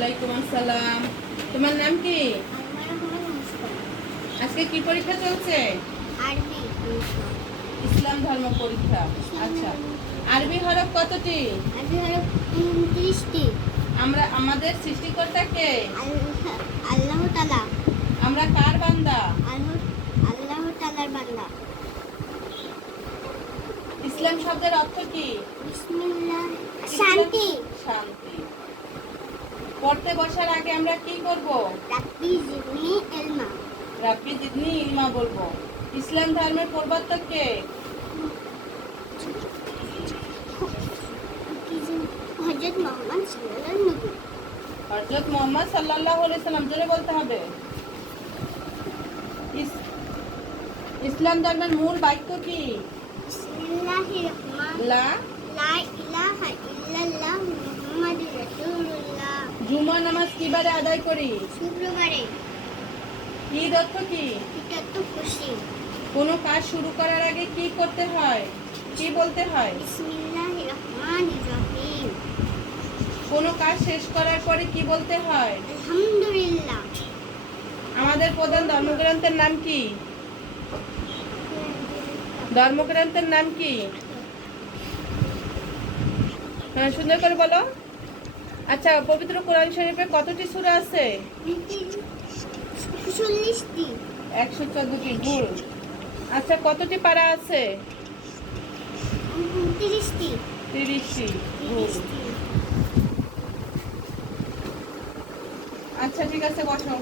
ওয়ালাইকুম আসসালাম। তোমার নাম কি? আজকে কি পরীক্ষা চলছে? আরবি ইসলাম ধর্ম পরীক্ষা। আচ্ছা, আরবি হরফ কতটি? আরবি হরফ 29টি। আমাদের সৃষ্টিকর্তা কে? আল্লাহ তাআলা। আমরা কার বান্দা? আল্লাহ তাআলার বান্দা। ইসলাম শব্দের অর্থ কি? বিসমিল্লাহ, শান্তি। শান্তি। পড়তে বসার আগে আমরা কি করব? রাব্বি জিদনি ইলমা। রাব্বি জিদনি ইলমা বলবো। ইসলাম ধর্মের প্রবর্তক কে? হযরত মুহাম্মদ সাল্লাল্লাহু আলাইহি ওয়াসাল্লাম। হযরত মুহাম্মদ সাল্লাল্লাহু আলাইহি সাল্লাম। জোরে বলতে হবে। ইসলাম ধর্মের মূল বাক্য কি? বিসমিল্লাহির রহমানির লা লা ইলাহা ইল্লাল্লাহ মুহাম্মাদুর রাসূলুল্লাহ। জুমা নামাজ কিবারে আদায় করি? শুক্রবারে। ঈদ অর্থ কি? এটা তো খুশি। কোনো কাজ শুরু করার আগে কি করতে হয়? কি বলতে হয়? বিসমিল্লাহির রহমানির রহিম। কোনো কাজ শেষ করার পরে কি বলতে হয়? আলহামদুলিল্লাহ। আমাদের প্রধান ধর্মগ্রন্থের নাম কি? ধর্মগ্রন্থের নাম কি? হ্যাঁ, সুন্দর করে বলো। আচ্ছা, পবিত্র কোরআন শরীফে কতটি সূরা আছে? 40টি। 114টি। ভুল। আচ্ছা, কতটি পারা আছে? 30টি। 30টি। ভুল। আচ্ছা, ঠিক আছে, বসো।